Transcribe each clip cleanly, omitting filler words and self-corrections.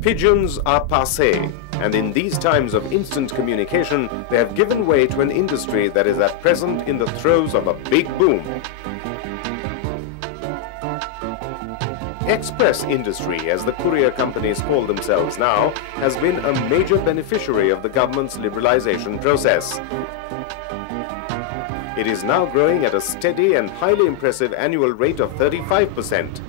Pigeons are passé, and in these times of instant communication, they have given way to an industry that is at present in the throes of a big boom. Express industry, as the courier companies call themselves now, has been a major beneficiary of the government's liberalization process. It is now growing at a steady and highly impressive annual rate of 35%.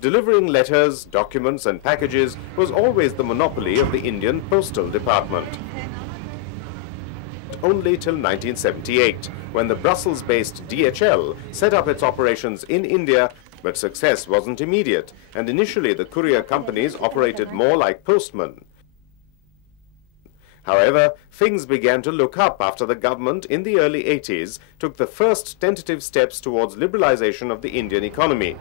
Delivering letters, documents and packages was always the monopoly of the Indian Postal Department. Only till 1978, when the Brussels-based DHL set up its operations in India, but success wasn't immediate, and initially the courier companies operated more like postmen. However, things began to look up after the government in the early 80s took the first tentative steps towards liberalization of the Indian economy.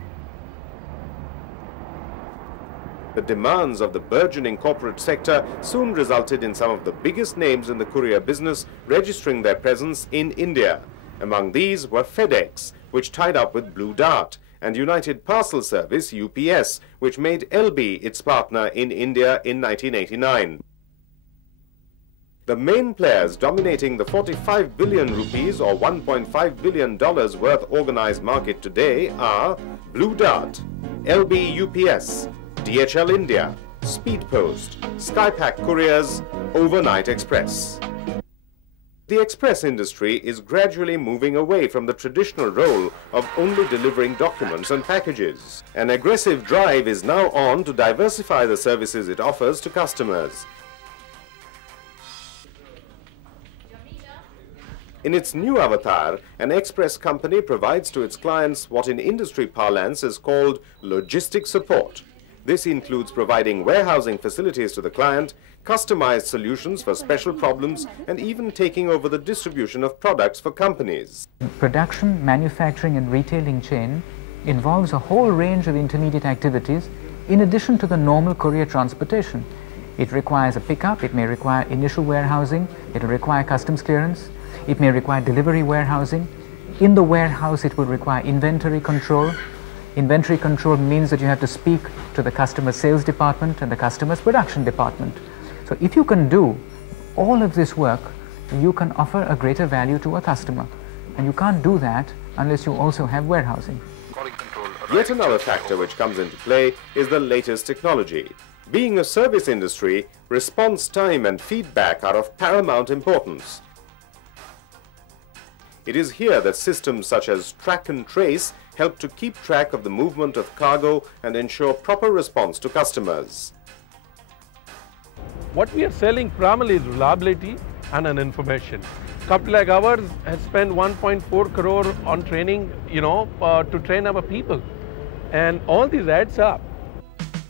The demands of the burgeoning corporate sector soon resulted in some of the biggest names in the courier business registering their presence in India. Among these were FedEx, which tied up with Blue Dart, and United Parcel Service UPS, which made LB its partner in India in 1989. The main players dominating the 45 billion rupees or $1.5 billion worth organized market today are Blue Dart, LB UPS, DHL India, Speed Post, Skypack Couriers, Overnight Express. The express industry is gradually moving away from the traditional role of only delivering documents and packages. An aggressive drive is now on to diversify the services it offers to customers. In its new avatar, an express company provides to its clients what in industry parlance is called logistics support. This includes providing warehousing facilities to the client, customized solutions for special problems, and even taking over the distribution of products for companies. Production, manufacturing and retailing chain involves a whole range of intermediate activities in addition to the normal courier transportation. It requires a pickup, it may require initial warehousing, it will require customs clearance, it may require delivery warehousing. In the warehouse it will require inventory control. Inventory control means that you have to speak to the customer sales department and the customer's production department. So if you can do all of this work, you can offer a greater value to a customer. And you can't do that unless you also have warehousing. Yet another factor which comes into play is the latest technology. Being a service industry, response time and feedback are of paramount importance. It is here that systems such as track and trace help to keep track of the movement of cargo and ensure proper response to customers. What we are selling primarily is reliability and an information. Company like ours has spent 1.4 crore on training, to train our people. And all this adds up.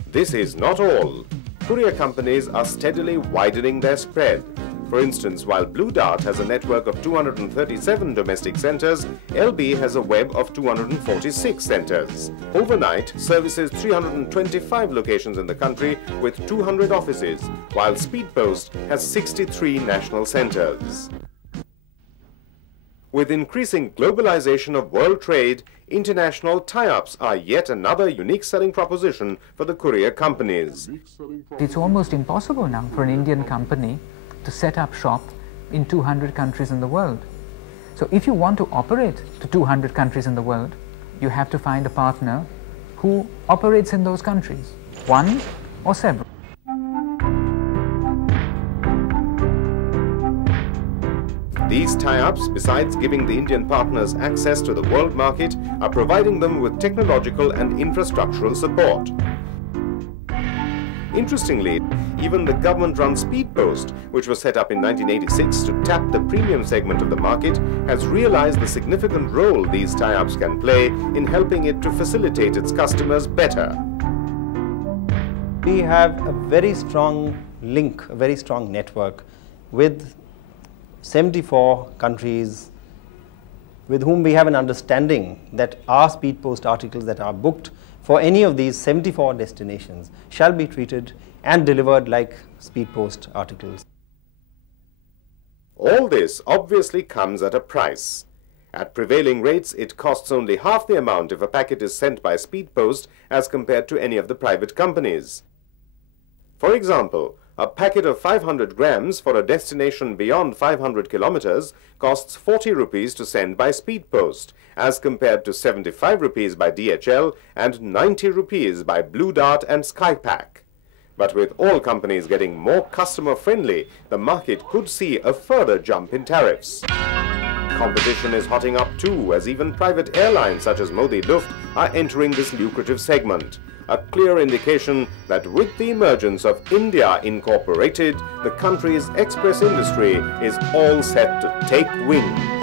This is not all. Courier companies are steadily widening their spread. For instance, while Blue Dart has a network of 237 domestic centers, LB has a web of 246 centers. Overnight services 325 locations in the country with 200 offices, while Speed Post has 63 national centers. With increasing globalization of world trade, international tie-ups are yet another unique selling proposition for the courier companies. It's almost impossible now for an Indian company to set up shop in 200 countries in the world. So if you want to operate to 200 countries in the world, you have to find a partner who operates in those countries, one or several. These tie-ups, besides giving the Indian partners access to the world market, are providing them with technological and infrastructural support. Interestingly, even the government-run Speed Post, which was set up in 1986 to tap the premium segment of the market, has realized the significant role these tie-ups can play in helping it to facilitate its customers better. We have a very strong link, a very strong network with 74 countries with whom we have an understanding that our Speed Post articles that are booked for any of these 74 destinations shall be treated and delivered like Speed Post articles. All this obviously comes at a price. At prevailing rates, it costs only half the amount if a packet is sent by speed post as compared to any of the private companies. For example, a packet of 500 grams for a destination beyond 500 kilometers costs 40 rupees to send by speed post, as compared to 75 rupees by DHL and 90 rupees by Blue Dart and Skypack. But with all companies getting more customer-friendly, the market could see a further jump in tariffs. Competition is hotting up too, as even private airlines such as Modi Luft are entering this lucrative segment. A clear indication that with the emergence of India Incorporated, the country's express industry is all set to take wing.